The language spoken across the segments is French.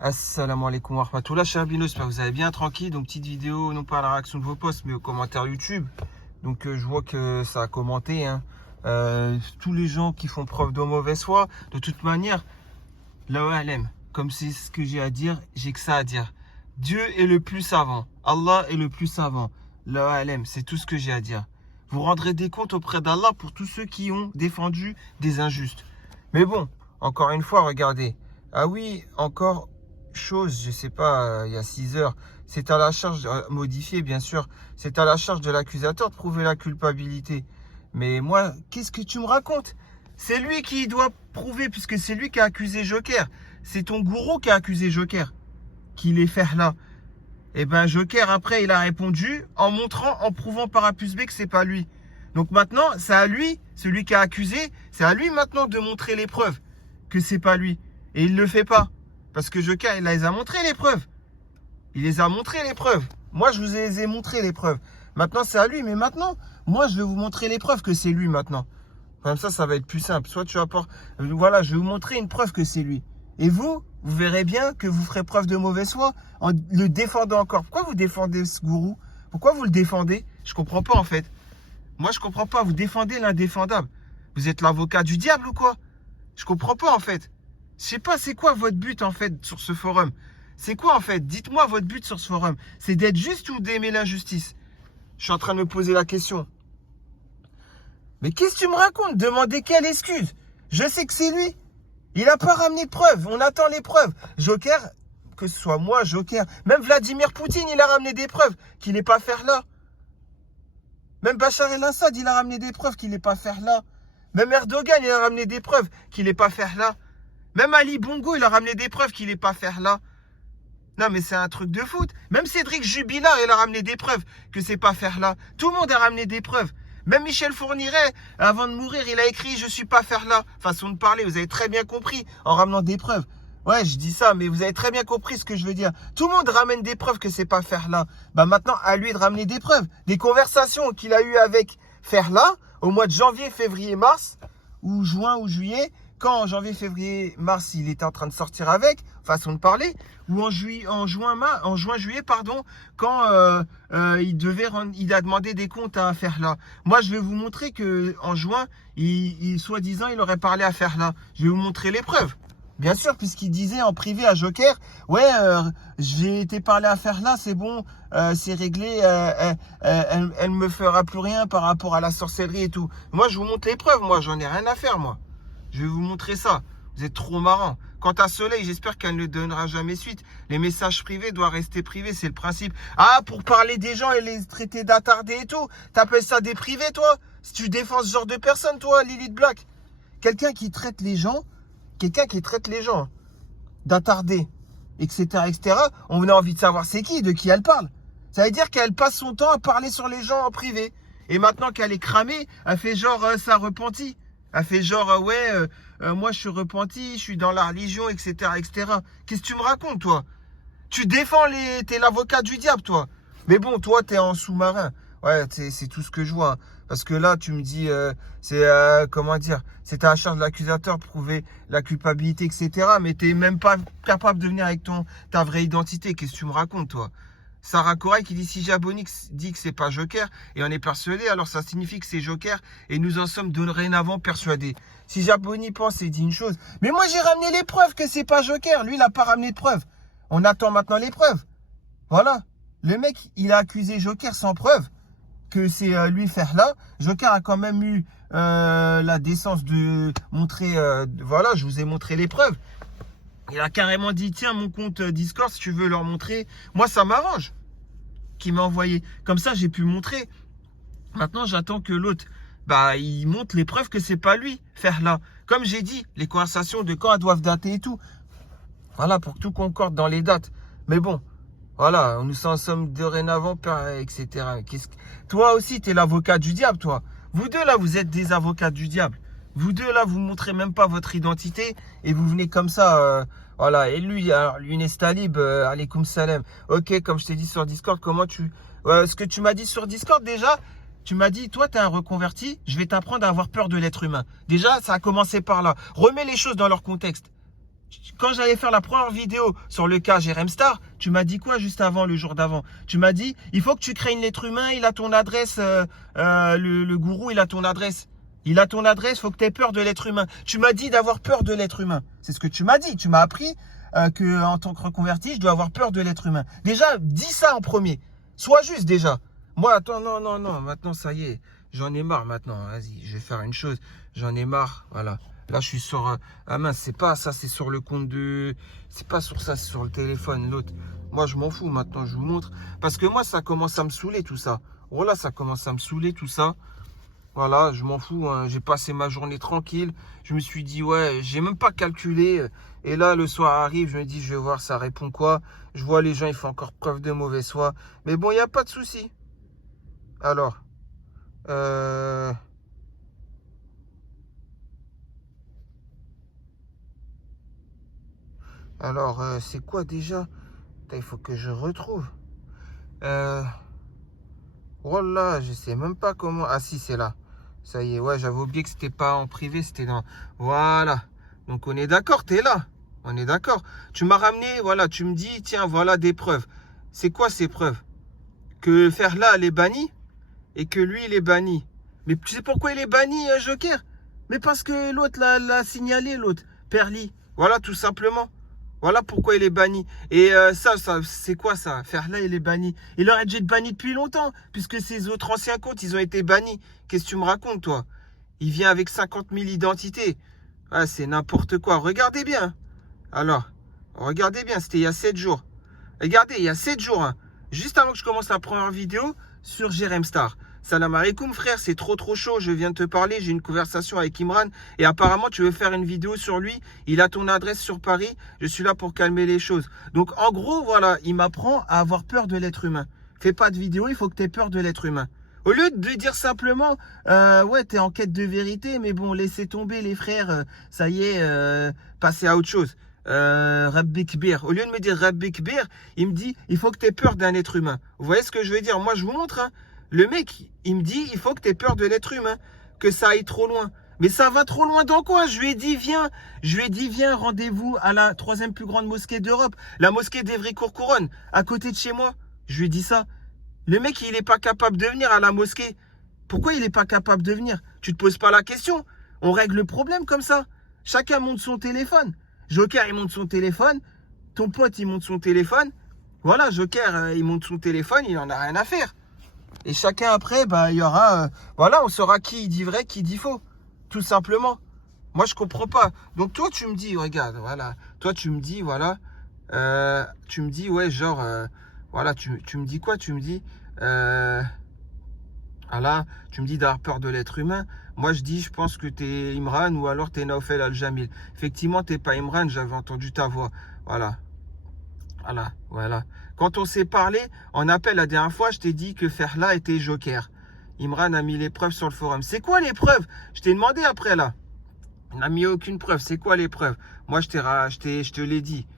Assalamu alaikum wa rahmatullah, cher Binos, j'espère que vous allez bien, tranquille. Donc petite vidéo, non pas à la réaction de vos posts, mais aux commentaires YouTube. Donc je vois que ça a commenté, hein. Tous les gens qui font preuve de mauvaise foi, de toute manière, la aime. Comme c'est ce que j'ai à dire, j'ai que ça à dire. Dieu est le plus savant, Allah est le plus savant. La aime, c'est tout ce que j'ai à dire. Vous rendrez des comptes auprès d'Allah pour tous ceux qui ont défendu des injustes. Mais bon, encore une fois, regardez. Ah oui, encore chose, je sais pas, il y a 6 heures, c'est à la charge, modifié bien sûr, c'est à la charge de l'accusateur de prouver la culpabilité. Mais moi, qu'est-ce que tu me racontes? C'est lui qui doit prouver, puisque c'est lui qui a accusé Joker. C'est ton gourou qui a accusé Joker, qu'il est faire là. Et ben Joker, après, il a répondu en montrant, en prouvant par A plus B que c'est pas lui. Donc maintenant, c'est à lui, celui qui a accusé, c'est à lui maintenant de montrer les preuves que c'est pas lui. Et il le fait pas. Parce que Joker, il les a montré les preuves. Il les a montré les preuves. Moi, je vous les ai montré les preuves. Maintenant, c'est à lui. Mais maintenant, moi, je vais vous montrer les preuves que c'est lui maintenant. Comme ça va être plus simple. Soit tu apportes... Voilà, je vais vous montrer une preuve que c'est lui. Et vous verrez bien que vous ferez preuve de mauvaise foi en le défendant encore. Pourquoi vous défendez ce gourou? Pourquoi vous le défendez? Je comprends pas en fait. Moi, je comprends pas. Vous défendez l'indéfendable. Vous êtes l'avocat du diable ou quoi? Je comprends pas en fait. Je sais pas, c'est quoi votre but en fait sur ce forum? C'est quoi en fait? Dites-moi votre but sur ce forum. C'est d'être juste ou d'aimer l'injustice? Je suis en train de me poser la question. Mais qu'est-ce que tu me racontes? Demandez quelle excuse? Je sais que c'est lui. Il n'a pas ramené de preuves. On attend les preuves. Joker, que ce soit moi, Joker, même Vladimir Poutine, il a ramené des preuves qu'il n'est pas faire là. Même Bachar el-Assad, il a ramené des preuves qu'il n'est pas faire là. Même Erdogan, il a ramené des preuves qu'il n'est pas faire là. Même Ali Bongo, il a ramené des preuves qu'il n'est pas faire là. Non, mais c'est un truc de foot. Même Cédric Jubilard, il a ramené des preuves que c'est pas faire là. Tout le monde a ramené des preuves. Même Michel Fourniret, avant de mourir, il a écrit « Je suis pas faire là ». Façon de parler, vous avez très bien compris en ramenant des preuves. Ouais, je dis ça, mais vous avez très bien compris ce que je veux dire. Tout le monde ramène des preuves que c'est pas faire là. Bah maintenant, à lui de ramener des preuves. Des conversations qu'il a eues avec faire là, au mois de janvier, février, mars, ou juin ou juillet, quand en janvier, février, mars, il était en train de sortir avec, façon de parler, ou en juin, juillet, pardon, quand il a demandé des comptes à faire là. Moi, je vais vous montrer que en juin, soi-disant, il aurait parlé à faire là. Je vais vous montrer les preuves. Bien sûr, puisqu'il disait en privé à Joker, ouais, j'ai été parlé à faire là, c'est bon, c'est réglé, elle me fera plus rien par rapport à la sorcellerie et tout. Moi, je vous montre les preuves, moi, j'en ai rien à faire, moi. Je vais vous montrer ça. Vous êtes trop marrant. Quant à Soleil, j'espère qu'elle ne donnera jamais suite. Les messages privés doivent rester privés, c'est le principe. Ah, pour parler des gens et les traiter d'attardés et tout, t'appelles ça des privés, toi? Si tu défends ce genre de personne, toi, Lilith Black. Quelqu'un qui traite les gens d'attardés, etc., on a envie de savoir c'est qui, de qui elle parle. Ça veut dire qu'elle passe son temps à parler sur les gens en privé. Et maintenant qu'elle est cramée, elle fait genre ça repentit. Elle fait genre moi je suis repenti, je suis dans la religion, etc., etc. Qu'est-ce que tu me racontes, toi? Tu défends t'es l'avocat du diable, toi. Mais bon, toi, t'es en sous-marin. Ouais, c'est tout ce que je vois. Parce que là, tu me dis, comment dire, c'est à la charge de l'accusateur de prouver la culpabilité, etc. Mais t'es même pas capable de venir avec ta vraie identité. Qu'est-ce que tu me racontes, toi? Sarah Corail qui dit si Jabonix dit que c'est pas Joker et on est persuadé, alors ça signifie que c'est Joker et nous en sommes dorénavant persuadés. Si Jaboni pense et dit une chose, mais moi j'ai ramené les preuves que c'est pas Joker. Lui, il a pas ramené de preuves. On attend maintenant les preuves. Voilà. Le mec, il a accusé Joker sans preuve que c'est lui faire là. Joker a quand même eu la décence de montrer... voilà, je vous ai montré les preuves. Il a carrément dit, tiens, mon compte Discord, si tu veux leur montrer. Moi, ça m'arrange qu'il m'a envoyé. Comme ça, j'ai pu montrer. Maintenant, j'attends que l'autre, il montre les preuves que c'est pas lui faire là. Comme j'ai dit, les conversations de quand elles doivent dater et tout. Voilà, pour que tout concorde dans les dates. Mais bon, voilà, nous en sommes dorénavant, etc. Toi aussi, tu es l'avocat du diable, toi. Vous deux, là, vous êtes des avocats du diable. Vous deux, là, vous montrez même pas votre identité et vous venez comme ça, voilà. Et lui, alors, lui, Nestalib, alaikum salam. Ok, comme je t'ai dit sur Discord, ce que tu m'as dit sur Discord, déjà, tu m'as dit, toi, t'es un reconverti, je vais t'apprendre à avoir peur de l'être humain. Déjà, ça a commencé par là. Remets les choses dans leur contexte. Quand j'allais faire la première vidéo sur le cas Jérém Star, tu m'as dit quoi juste avant, le jour d'avant? Tu m'as dit, il faut que tu crées une lettre humain, il a ton adresse, le gourou, il a ton adresse. Il a ton adresse, il faut que tu aies peur de l'être humain. Tu m'as dit d'avoir peur de l'être humain. C'est ce que tu m'as dit. Tu m'as appris que en tant que reconverti, je dois avoir peur de l'être humain. Déjà, dis ça en premier. Sois juste déjà. Moi, attends, non. Maintenant, ça y est. J'en ai marre maintenant. Vas-y, je vais faire une chose. J'en ai marre. Voilà. Là, je suis sur... ah mince, c'est pas ça, c'est sur le compte de... C'est pas sur ça, c'est sur le téléphone, l'autre. Moi, je m'en fous maintenant, je vous montre. Parce que moi, ça commence à me saouler tout ça. Voilà, ça commence à me saouler tout ça. Voilà, je m'en fous, hein. J'ai passé ma journée tranquille. Je me suis dit, ouais, j'ai même pas calculé. Et là, le soir arrive, je me dis, je vais voir, ça répond quoi. Je vois les gens, ils font encore preuve de mauvaise foi. Mais bon, il n'y a pas de souci. Alors, c'est quoi déjà? Putain, il faut que je retrouve. Voilà, je sais même pas comment. Ah si, c'est là. Ça y est, ouais, j'avais oublié que c'était pas en privé, c'était dans... Voilà. Donc on est d'accord, t'es là. On est d'accord. Tu m'as ramené, voilà, tu me dis, tiens, voilà des preuves. C'est quoi ces preuves? Que Ferla, elle est bannie et que lui, il est banni. Mais tu sais pourquoi il est banni, Joker? Mais parce que l'autre l'a signalé, l'autre, Perly. Voilà, tout simplement. Voilà pourquoi il est banni. Et ça c'est quoi ça? Ferla, il est banni. Il aurait dû être banni depuis longtemps, puisque ses autres anciens comptes, ils ont été bannis. Qu'est-ce que tu me racontes, toi? Il vient avec 50 000 identités. Ah, c'est n'importe quoi. Regardez bien. Alors, regardez bien, c'était il y a 7 jours. Regardez, il y a 7 jours, hein, juste avant que je commence la première vidéo sur Jérém Star. Salam alaikum frère, c'est trop chaud, je viens de te parler, j'ai une conversation avec Imran et apparemment tu veux faire une vidéo sur lui, il a ton adresse sur Paris, je suis là pour calmer les choses. Donc en gros, voilà, il m'apprend à avoir peur de l'être humain. Fais pas de vidéo, il faut que tu aies peur de l'être humain. Au lieu de dire simplement, ouais, t'es en quête de vérité, mais bon, laissez tomber les frères, ça y est, passez à autre chose. Rabbi Kbir. Au lieu de me dire Rabbi Kbir, il me dit, il faut que tu aies peur d'un être humain. Vous voyez ce que je veux dire? Moi, je vous montre, hein. Le mec, il me dit, il faut que tu aies peur de l'être humain, que ça aille trop loin. Mais ça va trop loin dans quoi? Je lui ai dit, viens. Je lui ai dit, viens, rendez-vous à la 3e plus grande mosquée d'Europe, la mosquée d'Evry-Courcouronnes, à côté de chez moi. Je lui ai dit ça. Le mec, il n'est pas capable de venir à la mosquée. Pourquoi il n'est pas capable de venir? Tu te poses pas la question. On règle le problème comme ça. Chacun monte son téléphone. Joker, il monte son téléphone. Ton pote, il monte son téléphone. Voilà, Joker, il monte son téléphone. Il n'en a rien à faire. Et chacun après, bah, il y aura... voilà, on saura qui dit vrai, qui dit faux. Tout simplement. Moi, je comprends pas. Donc, toi, tu me dis, regarde, voilà. Toi, tu me dis, voilà. Tu me dis, ouais, genre... voilà, tu me dis quoi? Tu me dis... voilà, tu me dis d'avoir peur de l'être humain. Moi, je dis, je pense que tu es Imran ou alors tu es Naofel Al-Jamil. Effectivement, tu n'es pas Imran, j'avais entendu ta voix. Voilà. Voilà. Quand on s'est parlé, en appel la dernière fois, je t'ai dit que Ferla était Joker. Imran a mis les preuves sur le forum. C'est quoi les preuves? Je t'ai demandé après là. Il n'a mis aucune preuve. C'est quoi les preuves? Moi, je te l'ai dit.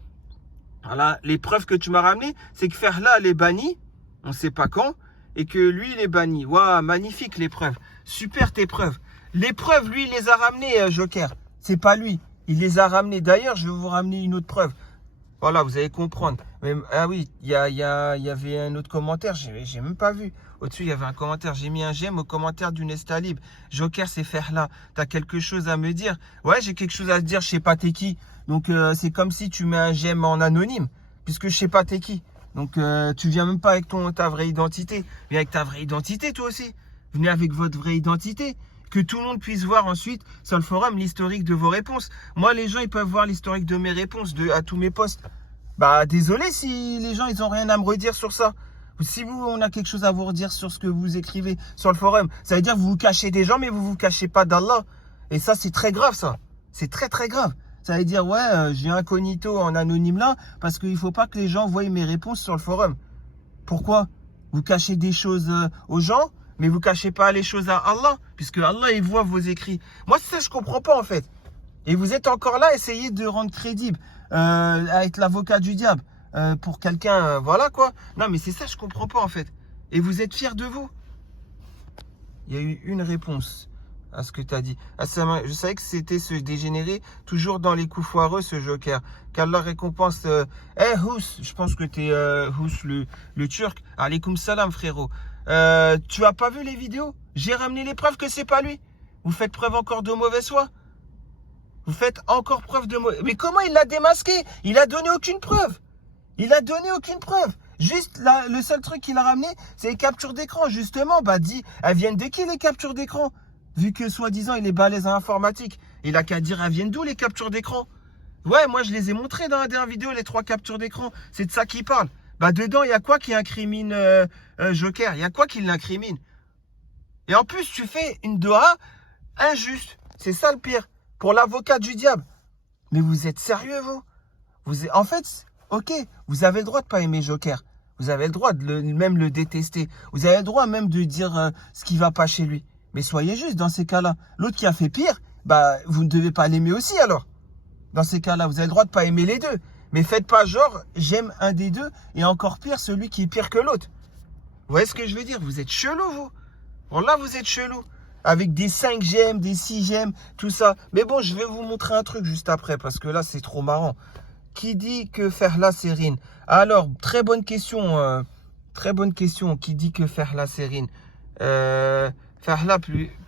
Voilà, les preuves que tu m'as ramenées, c'est que Ferla, elle est bannie. On ne sait pas quand. Et que lui, il est banni. Waouh, magnifique les preuves. Super tes preuves. Les preuves, lui, il les a ramenées, Joker. C'est pas lui. Il les a ramenées. D'ailleurs, je vais vous ramener une autre preuve. Voilà, vous allez comprendre. Mais, ah oui, il y avait un autre commentaire. J'ai même pas vu. Au-dessus, il y avait un commentaire. J'ai mis un j'aime au commentaire du Nestalib. Joker, c'est Ferla. T'as quelque chose à me dire? Ouais, j'ai quelque chose à te dire. Je sais pas t'es qui. Donc, c'est comme si tu mets un j'aime en anonyme. Puisque je sais pas t'es qui. Donc, tu viens même pas avec ta vraie identité. Viens avec ta vraie identité, toi aussi. Venez avec votre vraie identité. Que tout le monde puisse voir ensuite sur le forum l'historique de vos réponses. Moi, les gens, ils peuvent voir l'historique de mes réponses à tous mes posts. Bah, désolé si les gens, ils ont rien à me redire sur ça. Si vous, on a quelque chose à vous redire sur ce que vous écrivez sur le forum, ça veut dire que vous vous cachez des gens, mais vous vous cachez pas d'Allah. Et ça, c'est très grave, ça. C'est très, très grave. Ça veut dire, ouais, j'ai incognito en anonyme là, parce qu'il faut pas que les gens voient mes réponses sur le forum. Pourquoi? Vous cachez des choses aux gens, mais vous cachez pas les choses à Allah, puisque Allah, il voit vos écrits. Moi, c'est ça, je comprends pas, en fait. Et vous êtes encore là, essayez de rendre crédible, à être l'avocat du diable, pour quelqu'un, voilà, quoi. Non, mais c'est ça, je comprends pas, en fait. Et vous êtes fiers de vous. Il y a eu une réponse. à ce que tu as dit. Ah, je savais que c'était ce dégénéré, toujours dans les coups foireux, ce joker. Qu'Allah récompense. Hous, je pense que tu es Hous, le turc. Alaykoum salam, frérot. Tu as pas vu les vidéos? J'ai ramené les preuves que c'est pas lui. Vous faites preuve encore de mauvaise foi. Vous faites encore preuve de mauvaise. Mais comment il l'a démasqué? Il a donné aucune preuve. Il a donné aucune preuve. Juste, là, le seul truc qu'il a ramené, c'est les captures d'écran. Justement, bah, elles viennent de qui les captures d'écran? Vu que, soi-disant, il est balèze en informatique. Il a qu'à dire, elles viennent d'où les captures d'écran? Ouais, moi, je les ai montrées dans la dernière vidéo, les 3 captures d'écran. C'est de ça qu'il parle. Bah, dedans, il y a quoi qui incrimine Joker? Il y a quoi qui l'incrimine? Et en plus, tu fais une doha injuste. C'est ça le pire. Pour l'avocat du diable. Mais vous êtes sérieux, vous? En fait, ok, vous avez le droit de pas aimer Joker. Vous avez le droit de même le détester. Vous avez le droit même de dire ce qui va pas chez lui. Mais soyez juste dans ces cas-là. L'autre qui a fait pire, bah vous ne devez pas l'aimer aussi alors. Dans ces cas-là, vous avez le droit de pas aimer les deux. Mais faites pas genre, j'aime un des deux et encore pire, celui qui est pire que l'autre. Vous voyez ce que je veux dire? Vous êtes chelou, vous. Bon, là, vous êtes chelou. Avec des 5 j'aime, des 6 j'aime, tout ça. Mais bon, je vais vous montrer un truc juste après parce que là, c'est trop marrant. Qui dit que Ferla Sérine? Alors, très bonne question. Très bonne question. Qui dit que Ferla Sérine? Ferla,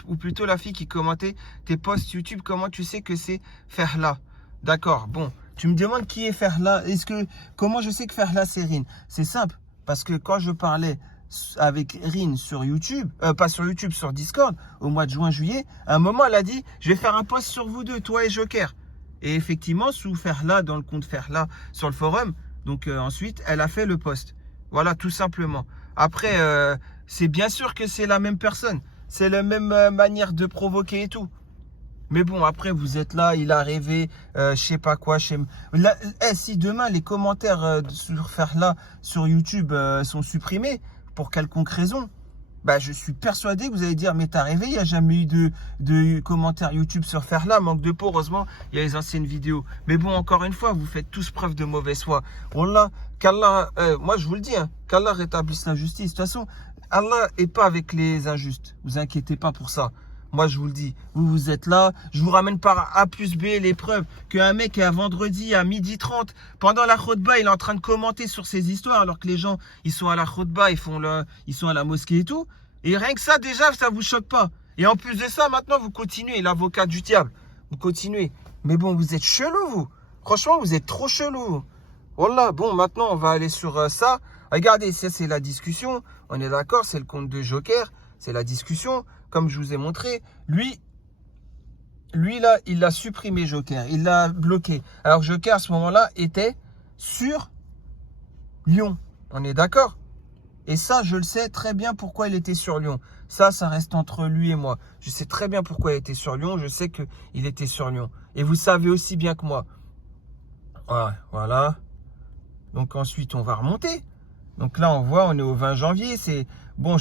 ou plutôt la fille qui commentait tes posts YouTube, comment tu sais que c'est Ferla? D'accord, bon. Tu me demandes qui est Ferla? Comment je sais que Ferla Sérine? C'est simple. Parce que quand je parlais avec Rin sur YouTube, pas sur YouTube, sur Discord, au mois de juin-juillet, à un moment, elle a dit, je vais faire un post sur vous deux, toi et Joker. Et effectivement, sous Ferla, dans le compte Ferla, sur le forum, donc ensuite, elle a fait le post. Voilà, tout simplement. Après, c'est bien sûr que c'est la même personne. C'est la même manière de provoquer et tout. Mais bon, après, vous êtes là, il a rêvé, je sais pas quoi. Là, si demain, les commentaires sur Ferla, sur YouTube, sont supprimés, pour quelconque raison, bah, je suis persuadé que vous allez dire, mais t'as rêvé, il n'y a jamais eu de commentaires YouTube sur Ferla, manque de peau, heureusement, il y a les anciennes vidéos. Mais bon, encore une fois, vous faites tous preuve de mauvaise foi. Wallah, qu'Allah, moi je vous le dis, hein, qu'Allah rétablisse la justice. De toute façon, Allah n'est pas avec les injustes, vous inquiétez pas pour ça. Moi, je vous le dis, vous êtes là, je vous ramène par A plus B les preuves qu'un mec à vendredi à 12h30, pendant la khutba, il est en train de commenter sur ces histoires, alors que les gens, ils sont à la khutba, ils sont à la mosquée et tout. Et rien que ça, déjà, ça vous choque pas. Et en plus de ça, maintenant, vous continuez, l'avocat du diable. Vous continuez. Mais bon, vous êtes chelou, vous. Franchement, vous êtes trop chelou. Voilà, bon, maintenant, on va aller sur ça. Regardez, ça, c'est la discussion. On est d'accord, c'est le compte de Joker. C'est la discussion. Comme je vous ai montré, lui là, il l'a supprimé, Joker. Il l'a bloqué. Alors, Joker, à ce moment-là, était sur Lyon. On est d'accord? Et ça, je le sais très bien pourquoi il était sur Lyon. Ça reste entre lui et moi. Je sais très bien pourquoi il était sur Lyon. Je sais qu'il était sur Lyon. Et vous savez aussi bien que moi. Voilà. Donc, ensuite, on va remonter. Donc là, on voit, on est au 20 janvier. C'est bon,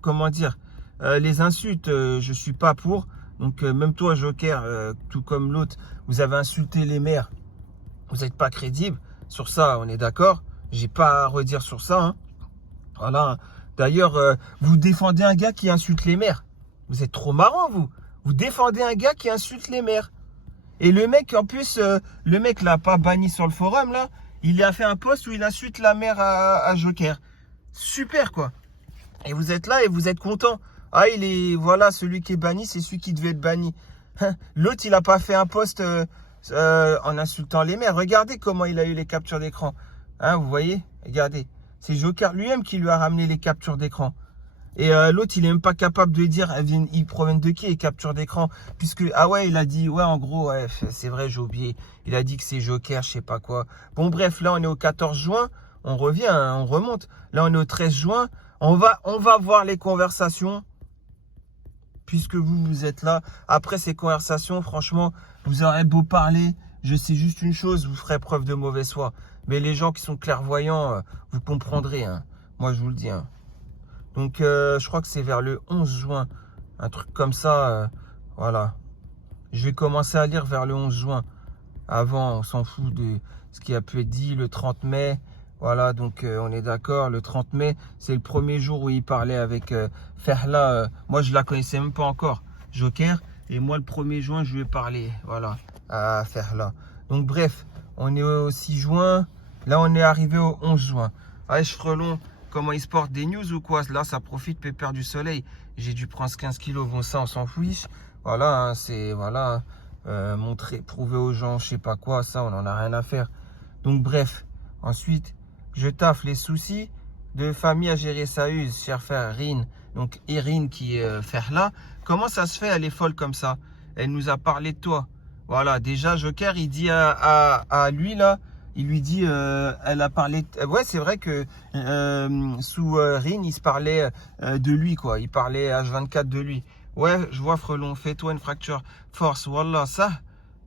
comment dire, les insultes, je suis pas pour. Donc même toi, Joker, tout comme l'autre, vous avez insulté les maires. Vous n'êtes pas crédible. Sur ça, on est d'accord. J'ai pas à redire sur ça. Hein. Voilà. D'ailleurs, vous défendez un gars qui insulte les maires. Vous êtes trop marrant, vous. Vous défendez un gars qui insulte les maires. Et le mec, en plus, le mec l'a pas banni sur le forum, là. Il a fait un post où il insulte la mère à Joker. Super, quoi. Et vous êtes là et vous êtes content. Ah, voilà, celui qui est banni, c'est celui qui devait être banni. L'autre, il n'a pas fait un post en insultant les mères. Regardez comment il a eu les captures d'écran. Hein, vous voyez? Regardez. C'est Joker lui-même qui lui a ramené les captures d'écran. Et l'autre, il est même pas capable de dire ils proviennent de qui les captures d'écran. Puisque, ah ouais, il a dit, ouais, en gros, ouais, c'est vrai, j'ai oublié. Il a dit que c'est Joker, je sais pas quoi. Bon, bref, là, on est au 14 juin. On revient, hein, on remonte. Là, on est au 13 juin. On va voir les conversations. Puisque vous êtes là. Après ces conversations, franchement, vous aurez beau parler. Je sais juste une chose, vous ferez preuve de mauvaise foi. Mais les gens qui sont clairvoyants, vous comprendrez. Hein. Moi, je vous le dis. Hein. Donc, je crois que c'est vers le 11 juin. Un truc comme ça. Voilà. Je vais commencer à lire vers le 11 juin. Avant, on s'en fout de ce qui a pu être dit le 30 mai. Voilà, donc on est d'accord, le 30 mai, c'est le premier jour où il parlait avec Ferla. Moi, je la connaissais même pas encore, Joker. Et moi, le 1er juin, je lui ai parlé, voilà, à Ferla. Donc bref, on est au 6 juin. Là, on est arrivé au 11 juin. Allez, Frelon, comment il se porte, des news ou quoi? Là, ça profite, pépère du soleil. J'ai dû prendre 15 kilos, bon ça, on s'en fiche. Voilà, hein, c'est, voilà, montrer, prouver aux gens, je sais pas quoi, ça, on en a rien à faire. Donc bref, ensuite, je taffe les soucis de famille à gérer sa use, cher frère Rin. Donc Erin qui est Ferla. Comment ça se fait, elle est folle comme ça? Elle nous a parlé de toi. Voilà, déjà Joker, il dit à lui là, il lui dit, elle a parlé. Ouais, c'est vrai que sous Rin, il se parlait de lui, quoi. Il parlait H24 de lui. Ouais, je vois Frelon, fais-toi une fracture force. Wallah, ça,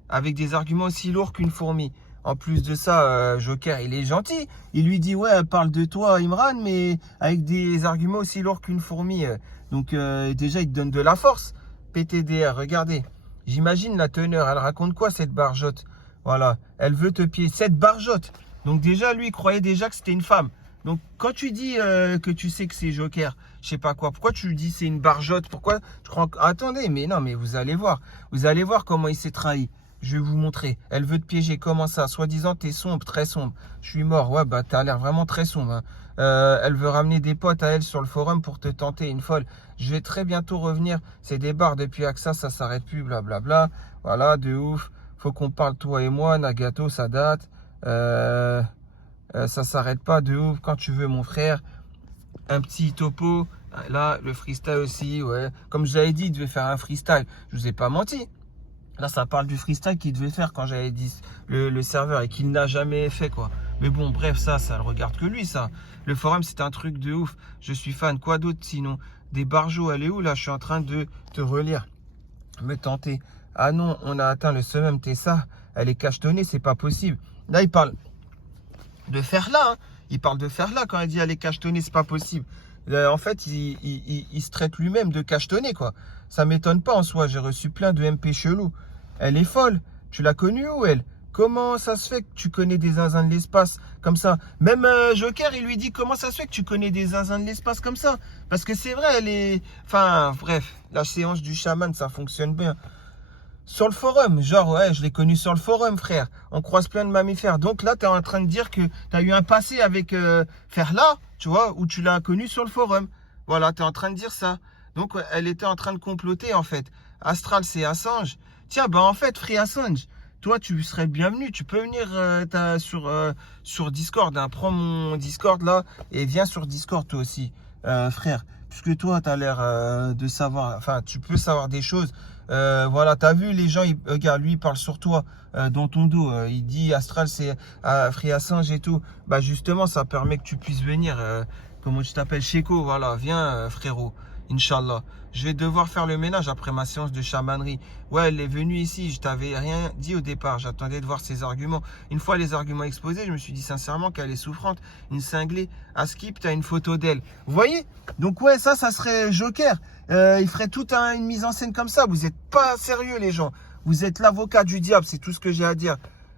avec des arguments aussi lourds qu'une fourmi. En plus de ça, Joker, il est gentil. Il lui dit, ouais, elle parle de toi, Imran, mais avec des arguments aussi lourds qu'une fourmi. Donc déjà, il te donne de la force. PTDR, regardez. J'imagine la teneur. Elle raconte quoi, cette barjotte? Voilà, elle veut te pied. Cette barjotte. Donc déjà, lui, il croyait déjà que c'était une femme. Donc quand tu dis que tu sais que c'est Joker, je sais pas quoi, pourquoi tu lui dis c'est une barjotte? Pourquoi je crois que... Attendez, mais non, mais vous allez voir. Vous allez voir comment il s'est trahi. Je vais vous montrer. Elle veut te piéger. Comment ça? Soi-disant, t'es sombre, très sombre. Je suis mort. Ouais, bah, t'as l'air vraiment très sombre. Hein. Elle veut ramener des potes à elle sur le forum pour te tenter, une folle. Je vais très bientôt revenir. C'est des bars depuis AXA, ça s'arrête plus, blablabla. Voilà, de ouf. Faut qu'on parle, toi et moi. Nagato, ça date. Ça s'arrête pas, de ouf. Quand tu veux, mon frère. Un petit topo. Là, le freestyle aussi, ouais. Comme j'avais dit, il devait faire un freestyle. Je vous ai pas menti. Là, ça parle du freestyle qu'il devait faire quand j'avais dit le serveur et qu'il n'a jamais fait, quoi. Mais bon, bref, ça le regarde que lui, ça. Le forum, c'est un truc de ouf. Je suis fan. Quoi d'autre sinon? Des barjots, elle est où là? Je suis en train de te relire. Me tenter. Ah non, on a atteint le summum, t'es ça. Elle est cachetonnée, c'est pas possible. Là, il parle de faire là. Hein. Il parle de faire là quand il dit elle est cachetonnée, c'est pas possible. En fait, il se traite lui-même de cachetonné, quoi. Ça m'étonne pas en soi. J'ai reçu plein de MP chelous. Elle est folle. Tu l'as connue où, elle? Comment ça se fait que tu connais des zinzins de l'espace comme ça? Même Joker, il lui dit comment ça se fait que tu connais des zinzins de l'espace comme ça? Parce que c'est vrai, elle est... Enfin, bref, la séance du chaman, ça fonctionne bien. Sur le forum, genre, ouais, je l'ai connu sur le forum, frère. On croise plein de mammifères. Donc là, tu es en train de dire que tu as eu un passé avec Ferla, tu vois, où tu l'as connu sur le forum. Voilà, tu es en train de dire ça. Donc, elle était en train de comploter, en fait. Astral, c'est Assange. Tiens, bah en fait, Free Assange, toi, tu serais le bienvenu. Tu peux venir sur Discord. Hein. Prends mon Discord, là, et viens sur Discord, toi aussi, frère. Puisque toi, tu as l'air de savoir... Enfin, tu peux savoir des choses. Voilà, t'as vu les gens, regarde, lui il parle sur toi dans ton dos, il dit Astral c'est Free Assange et tout. Bah justement, ça permet que tu puisses venir. Comment tu t'appelles? Sheko, voilà, viens frérot, Inch'Allah. Je vais devoir faire le ménage après ma séance de chamanerie. Ouais, elle est venue ici, je t'avais rien dit au départ, j'attendais de voir ses arguments. Une fois les arguments exposés, je me suis dit sincèrement qu'elle est souffrante. Une cinglée, à Skip, t'as une photo d'elle. Vous voyez? Donc ouais, ça serait Joker. Il ferait toute une mise en scène comme ça. Vous n'êtes pas sérieux, les gens. Vous êtes l'avocat du diable, c'est tout ce que j'ai à dire.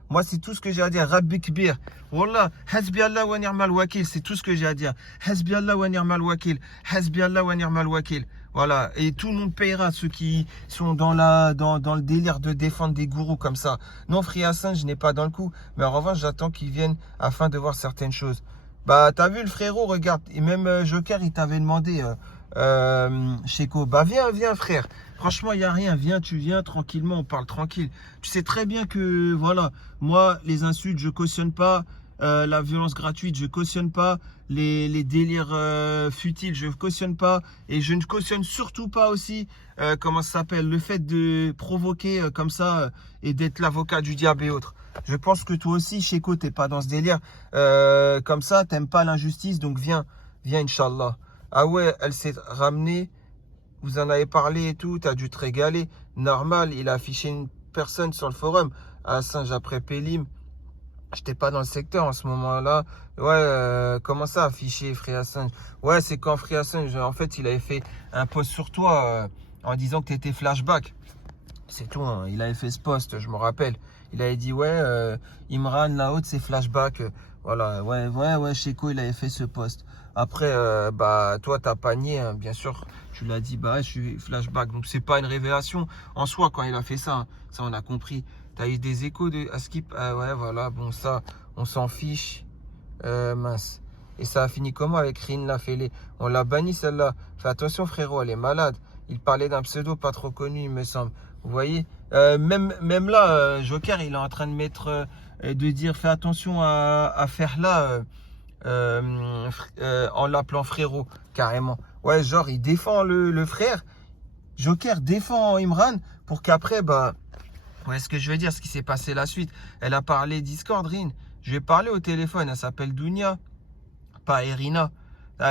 Moi, c'est tout ce que j'ai à dire. Rabbi Kbir. Wallah, hasbi Allah wa ni'mal wakil. C'est tout ce que j'ai à dire. Hasbi Allah wa ni'mal wakil. Hasbi Allah wa ni'mal wakil. Voilà. Et tout le monde payera, ceux qui sont dans le délire de défendre des gourous comme ça. Non, Free Assange, je n'ai pas dans le coup. Mais en revanche, j'attends qu'ils viennent afin de voir certaines choses. Bah, t'as vu le frérot, regarde. Et même Joker, il t'avait demandé, Sheko, bah viens frère. Franchement, il n'y a rien. Viens, tu viens tranquillement, on parle tranquille. Tu sais très bien que, voilà, moi, les insultes, je cautionne pas. La violence gratuite, je cautionne pas. Les délires futiles, je cautionne pas. Et je ne cautionne surtout pas aussi, comment ça s'appelle, le fait de provoquer comme ça et d'être l'avocat du diable et autres. Je pense que toi aussi, Sheko, t'es pas dans ce délire. Comme ça, t'aimes pas l'injustice, donc viens, Inch'Allah. Ah ouais, elle s'est ramenée. Vous en avez parlé et tout, t'as dû te régaler. Normal, il a affiché une personne sur le forum. À Singe après Pélim. J'étais pas dans le secteur en ce moment-là. Ouais, comment ça afficher Free Assange? Ouais, c'est quand Free Assange, en fait, il avait fait un post sur toi en disant que tu étais flashback. C'est tout, hein. Il avait fait ce post, je me rappelle. Il avait dit, ouais, Imran, la haute, c'est flashback. Voilà, ouais, Cheko, il avait fait ce post. Après, bah, toi, t'as pas nié, hein, bien sûr. Tu l'as dit, bah, je suis flashback. Donc, c'est pas une révélation en soi quand il a fait ça. Hein. Ça, on a compris. T'as eu des échos de Askip. Ah ouais, voilà, bon, ça, on s'en fiche. Mince. Et ça a fini comment avec Rin Lafele? On l'a banni celle-là. Fais attention frérot, elle est malade. Il parlait d'un pseudo pas trop connu, il me semble. Vous voyez, même là, Joker, il est en train de mettre, de dire fais attention à faire là en l'appelant frérot, carrément. Ouais, genre il défend le frère. Joker défend Imran pour qu'après, bah, ouais, ce que je veux dire, ce qui s'est passé la suite. Elle a parlé Discord, Rin. Je vais parler au téléphone, elle s'appelle Dounia, pas Irina.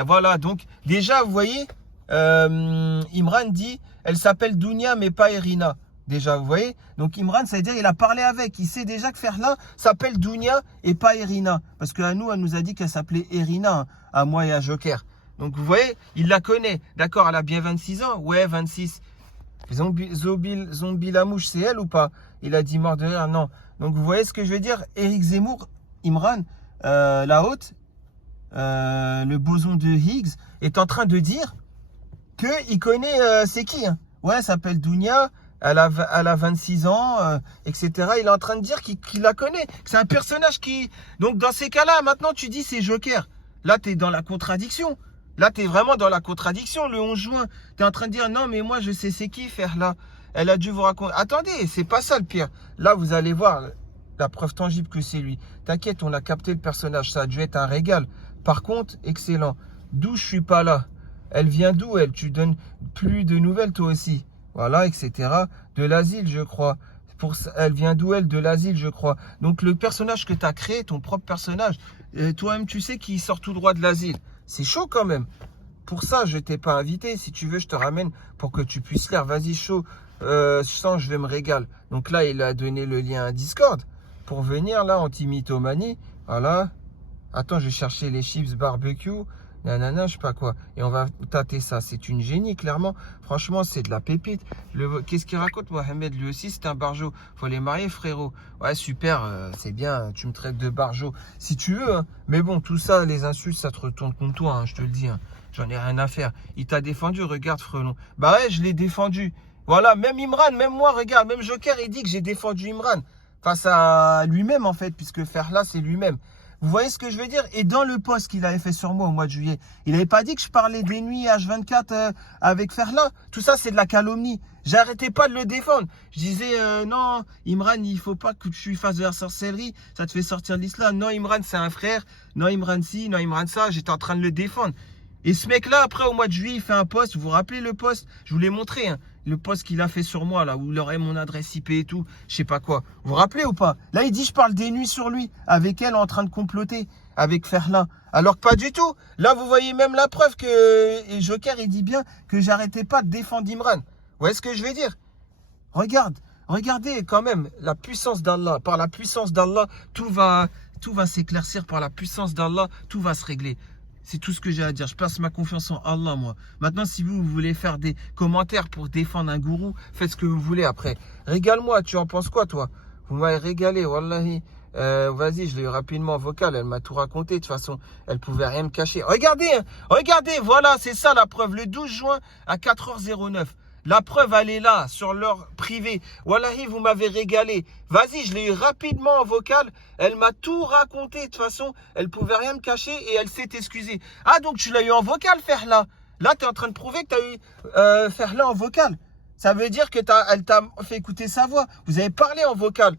Voilà, donc déjà, vous voyez, Imran dit, elle s'appelle Dounia, mais pas Irina. Déjà, vous voyez, donc Imran, ça veut dire il a parlé avec. Il sait déjà que Ferla s'appelle Dounia et pas Irina. Parce qu'à nous, elle nous a dit qu'elle s'appelait Irina, hein, à moi et à Joker. Donc, vous voyez, il la connaît. D'accord, elle a bien 26 ans. Ouais, 26. Zombie la mouche, c'est elle ou pas? Il a dit mort de rire, non. Donc, vous voyez ce que je veux dire? Éric Zemmour, Imran, la haute, le boson de Higgs, est en train de dire qu'il connaît c'est qui, hein. Ouais, elle s'appelle Dounia, elle a 26 ans, etc. Il est en train de dire qu'il la connaît, que c'est un personnage qui... Donc dans ces cas-là, maintenant tu dis c'est Joker. Là, tu es dans la contradiction. Là, tu es vraiment dans la contradiction. Le 11 juin, tu es en train de dire non, mais moi je sais c'est qui faire là. Elle a dû vous raconter. Attendez, c'est pas ça le pire. Là, vous allez voir la preuve tangible que c'est lui. T'inquiète, on a capté le personnage. Ça a dû être un régal. Par contre, excellent. D'où je suis pas là. Elle vient d'où, elle? Tu donnes plus de nouvelles, toi aussi. Voilà, etc. De l'asile, je crois. Elle vient d'où, elle? De l'asile, je crois. Donc, le personnage que tu as créé, ton propre personnage, toi-même, tu sais qu'il sort tout droit de l'asile. C'est chaud quand même. Pour ça, je t'ai pas invité. Si tu veux, je te ramène pour que tu puisses lire. Vas-y, chaud. Sans, je vais me régaler. Donc là, il a donné le lien à Discord pour venir, là, anti-mythomanie. Voilà. Attends, je vais chercher les chips barbecue. Nanana, je sais pas quoi. Et on va tâter ça. C'est une génie, clairement. Franchement, c'est de la pépite. Qu'est-ce qu'il raconte, Mohamed? Lui aussi, c'est un barjo. Faut les marier, frérot. Ouais, super. C'est bien. Tu me traites de barjo. Si tu veux. Hein. Mais bon, tout ça, les insultes, ça te retourne contre toi. Hein, je te le dis. Hein. J'en ai rien à faire. Il t'a défendu. Regarde, frelon. Bah ouais, je l'ai défendu. Voilà. Même Imran, même moi, regarde. Même Joker, il dit que j'ai défendu Imran. Face à lui-même, en fait. Puisque faire là, c'est lui-même. Vous voyez ce que je veux dire? Et dans le post qu'il avait fait sur moi au mois de juillet, il n'avait pas dit que je parlais des nuits H24 avec Ferla. Tout ça, c'est de la calomnie. J'arrêtais pas de le défendre. Je disais, non, Imran, il faut pas que tu fasses de la sorcellerie. Ça te fait sortir de l'islam. Non, Imran, c'est un frère. Non, Imran, si. Non, Imran, ça. J'étais en train de le défendre. Et ce mec-là, après, au mois de juillet, il fait un post. Vous vous rappelez le post? Je vous l'ai montré, hein. Le post qu'il a fait sur moi, là, où il aurait mon adresse IP et tout, je sais pas quoi. Vous vous rappelez ou pas? Là, il dit, je parle des nuits sur lui, avec elle en train de comploter, avec Ferlin. Alors que pas du tout. Là, vous voyez même la preuve que et Joker, il dit bien que j'arrêtais pas de défendre Imran. Vous voyez ce que je vais dire? Regardez quand même la puissance d'Allah. Par la puissance d'Allah, tout va s'éclaircir. Par la puissance d'Allah, tout va se régler. C'est tout ce que j'ai à dire. Je place ma confiance en Allah, moi. Maintenant, si vous voulez faire des commentaires pour défendre un gourou, faites ce que vous voulez après. Régale-moi. Tu en penses quoi, toi? Vous m'avez régalé, wallahi. Vas-y, je l'ai eu rapidement en vocal. Elle m'a tout raconté. De toute façon, elle pouvait rien me cacher. Regardez, hein, regardez. Voilà, c'est ça la preuve. Le 12 juin à 4h09. La preuve, elle est là, sur leur privé. Wallahi, vous m'avez régalé. Vas-y, je l'ai eu rapidement en vocal. Elle m'a tout raconté. De toute façon, elle pouvait rien me cacher et elle s'est excusée. Ah, donc tu l'as eu en vocal, Ferla. Là, tu es en train de prouver que tu as eu Ferla en vocal. Ça veut dire que elle t'a fait écouter sa voix. Vous avez parlé en vocal.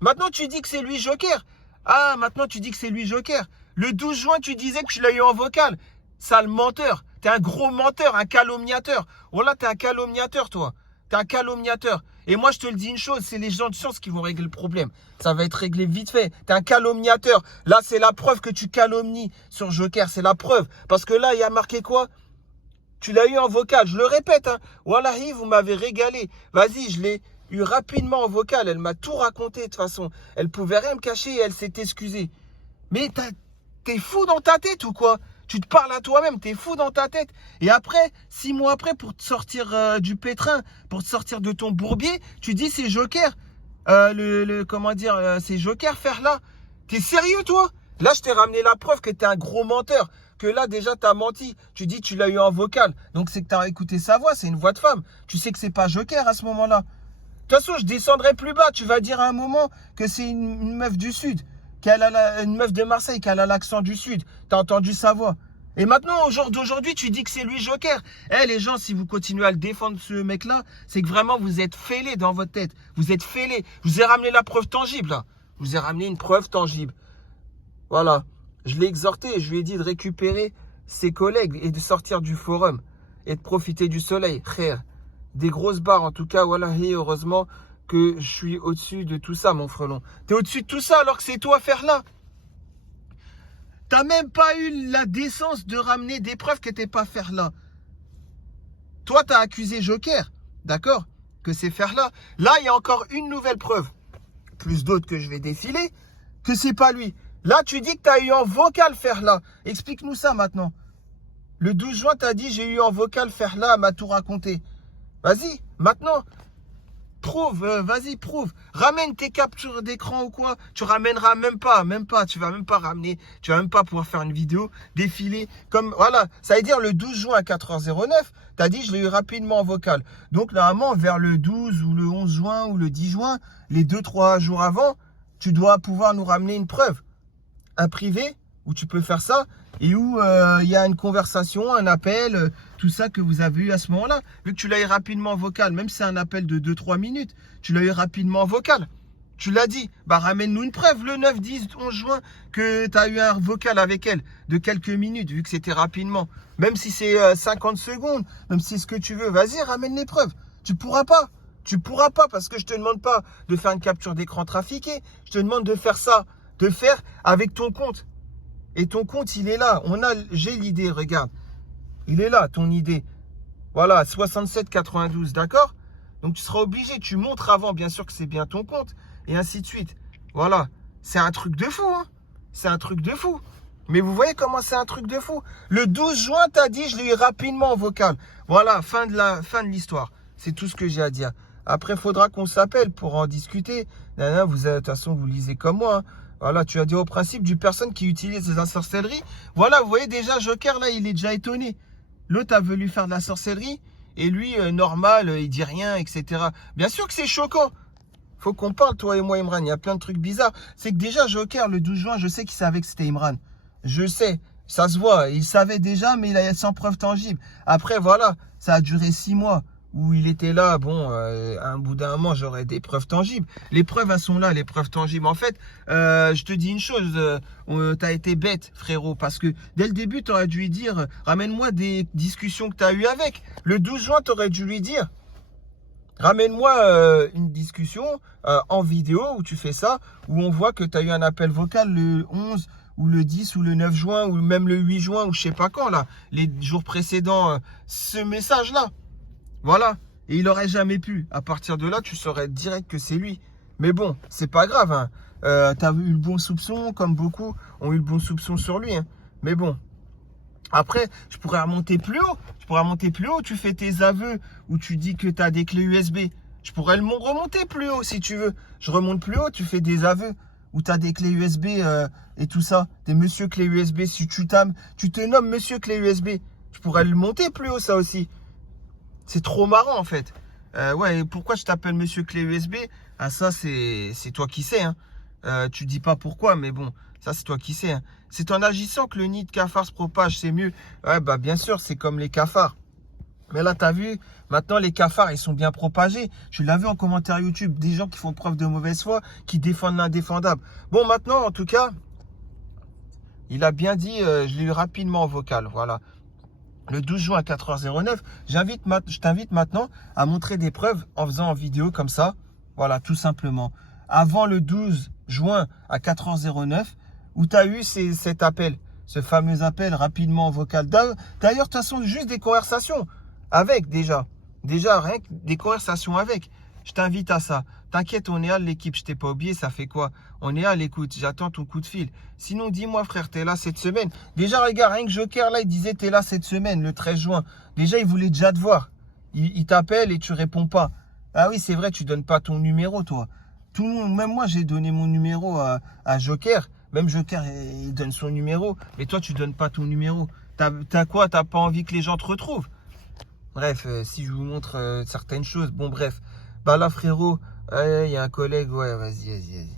Maintenant, tu dis que c'est lui Joker. Ah, maintenant, tu dis que c'est lui Joker. Le 12 juin, tu disais que tu l'as eu en vocal. Sale menteur. T'es un gros menteur, un calomniateur. Voilà, t'es un calomniateur, toi. T'es un calomniateur. Et moi, je te le dis une chose, c'est les gens de science qui vont régler le problème. Ça va être réglé vite fait. T'es un calomniateur. Là, c'est la preuve que tu calomnies sur Joker. C'est la preuve. Parce que là, il y a marqué quoi? Tu l'as eu en vocal. Je le répète, hein. Wallahi, vous m'avez régalé. Vas-y, je l'ai eu rapidement en vocal. Elle m'a tout raconté, de toute façon. Elle pouvait rien me cacher et elle s'est excusée. Mais t'es fou dans ta tête ou quoi? Tu te parles à toi-même, t'es fou dans ta tête. Et après, 6 mois après, pour te sortir du pétrin, pour te sortir de ton bourbier, tu dis c'est Joker. comment dire, ces jokers faire là? T'es sérieux, toi? Là, je t'ai ramené la preuve que t'es un gros menteur. Que là, déjà, t'as menti. Tu dis que tu l'as eu en vocal. Donc, c'est que t'as écouté sa voix. C'est une voix de femme. Tu sais que c'est pas joker à ce moment-là. De toute façon, je descendrai plus bas. Tu vas dire à un moment que c'est une meuf du Sud. Une meuf de Marseille qui a l'accent du Sud. T'as entendu sa voix. Et maintenant, au jour d'aujourd'hui, tu dis que c'est lui joker. Eh, les gens, si vous continuez à le défendre, ce mec-là, c'est que vraiment, vous êtes fêlés dans votre tête. Vous êtes fêlés. Je vous ai ramené la preuve tangible, là. Je vous ai ramené une preuve tangible. Voilà. Je l'ai exhorté et je lui ai dit de récupérer ses collègues et de sortir du forum et de profiter du soleil. Frère, des grosses barres en tout cas. Voilà, et heureusement que je suis au-dessus de tout ça, mon frelon. T'es au-dessus de tout ça alors que c'est toi à faire là. T'as même pas eu la décence de ramener des preuves que t'es pas faire là. Toi, t'as accusé Joker, d'accord? Que c'est faire là. Là, il y a encore une nouvelle preuve, plus d'autres que je vais défiler, que c'est pas lui. Là, tu dis que tu as eu en vocal faire là. Explique-nous ça maintenant. Le 12 juin, tu as dit j'ai eu en vocal faire là, m'a tout raconté. Vas-y, maintenant, prouve, vas-y, prouve. Ramène tes captures d'écran ou quoi. Tu ramèneras même pas. Tu vas même pas ramener. Tu vas même pas pouvoir faire une vidéo défiler. Comme, voilà, ça veut dire le 12 juin à 4h09, tu as dit je l'ai eu rapidement en vocal. Donc, normalement, vers le 12 ou le 11 juin ou le 10 juin, les 2-3 jours avant, tu dois pouvoir nous ramener une preuve. Un privé où tu peux faire ça et où il y a une conversation, un appel, tout ça que vous avez eu à ce moment-là. Vu que tu l'as eu rapidement en vocal, même si c'est un appel de 2-3 minutes, tu l'as eu rapidement en vocal. Tu l'as dit, bah ramène-nous une preuve le 9, 10, 11 juin que tu as eu un vocal avec elle de quelques minutes, vu que c'était rapidement. Même si c'est 50 secondes, même si c'est ce que tu veux, vas-y, ramène les preuves. Tu pourras pas. Tu pourras pas parce que je te demande pas de faire une capture d'écran trafiquée. Je te demande de faire ça. De faire avec ton compte. Et ton compte, il est là. J'ai l'idée, regarde. Il est là, ton idée. Voilà, 67,92, d'accord? Donc, tu seras obligé. Tu montres avant, bien sûr, que c'est bien ton compte. Et ainsi de suite. Voilà. C'est un truc de fou, hein? C'est un truc de fou. Mais vous voyez comment c'est un truc de fou? Le 12 juin, tu as dit, je l'ai eu rapidement en vocal. Voilà, fin de l'histoire. C'est tout ce que j'ai à dire. Après, il faudra qu'on s'appelle pour en discuter. De toute façon, vous lisez comme moi, hein. Voilà, tu as dit au principe d'une personne qui utilise la sorcellerie. Voilà, vous voyez déjà, Joker, là, il est déjà étonné. L'autre a voulu faire de la sorcellerie. Et lui, normal, il dit rien, etc. Bien sûr que c'est choquant. Faut qu'on parle, toi et moi, Imran. Il y a plein de trucs bizarres. C'est que déjà, Joker, le 12 juin, je sais qu'il savait que c'était Imran. Je sais. Ça se voit. Il savait déjà, mais il a sans preuve tangible. Après, voilà, ça a duré 6 mois. Où il était là, bon, à un bout d'un moment, j'aurais des preuves tangibles. Les preuves, elles sont là, les preuves tangibles. En fait, je te dis une chose, t'as été bête, frérot, parce que dès le début, t'aurais dû lui dire, ramène-moi des discussions que t'as eues avec. Le 12 juin, t'aurais dû lui dire, ramène-moi une discussion en vidéo où tu fais ça, où on voit que t'as eu un appel vocal le 11 ou le 10 ou le 9 juin, ou même le 8 juin, ou je sais pas quand, là, les jours précédents, ce message-là. Voilà, et il n'aurait jamais pu. À partir de là, tu saurais direct que c'est lui. Mais bon, c'est pas grave, hein. T'as eu le bon soupçon, comme beaucoup ont eu le bon soupçon sur lui, hein. Mais bon, après, je pourrais remonter plus haut. Tu fais tes aveux où tu dis que tu as des clés USB. Je pourrais remonter plus haut si tu veux. Je remonte plus haut, tu fais des aveux où tu as des clés USB et tout ça. Des monsieur clés USB, si tu te nommes monsieur clé USB. Je pourrais le monter plus haut, ça aussi. C'est trop marrant en fait. Ouais, et pourquoi je t'appelle Monsieur Clé USB? Ah, ça, c'est toi qui sais, hein. Tu dis pas pourquoi, mais bon, ça, c'est toi qui sais, hein. C'est en agissant que le nid de cafard se propage, c'est mieux. Ouais, bah bien sûr, c'est comme les cafards. Mais là, t'as vu, maintenant, les cafards, ils sont bien propagés. Je l'ai vu en commentaire YouTube, des gens qui font preuve de mauvaise foi, qui défendent l'indéfendable. Bon, maintenant, en tout cas, il a bien dit, je l'ai eu rapidement en vocal, voilà. Le 12 juin à 4h09, je t'invite maintenant à montrer des preuves en faisant en vidéo comme ça. Voilà, tout simplement. Avant le 12 juin à 4h09, où tu as eu cet appel, ce fameux appel rapidement en vocal. D'ailleurs, de toute façon, juste des conversations avec déjà. Déjà, rien que des conversations avec. Je t'invite à ça. T'inquiète, on est à l'équipe, je t'ai pas oublié, ça fait quoi? On est à l'écoute, j'attends ton coup de fil. Sinon, dis-moi, frère, t'es là cette semaine. Déjà, regarde, rien que Joker, là, il disait t'es là cette semaine, le 13 juin. Déjà, il voulait déjà te voir. Il t'appelle et tu réponds pas. Ah oui, c'est vrai, tu donnes pas ton numéro, toi. Tout le monde, même moi, j'ai donné mon numéro à Joker. Même Joker, il donne son numéro. Mais toi, tu donnes pas ton numéro. T'as quoi? T'as pas envie que les gens te retrouvent? Bref, si je vous montre certaines choses. Bon, bref. Bah là, frérot, il y a un collègue. Ouais, vas-y.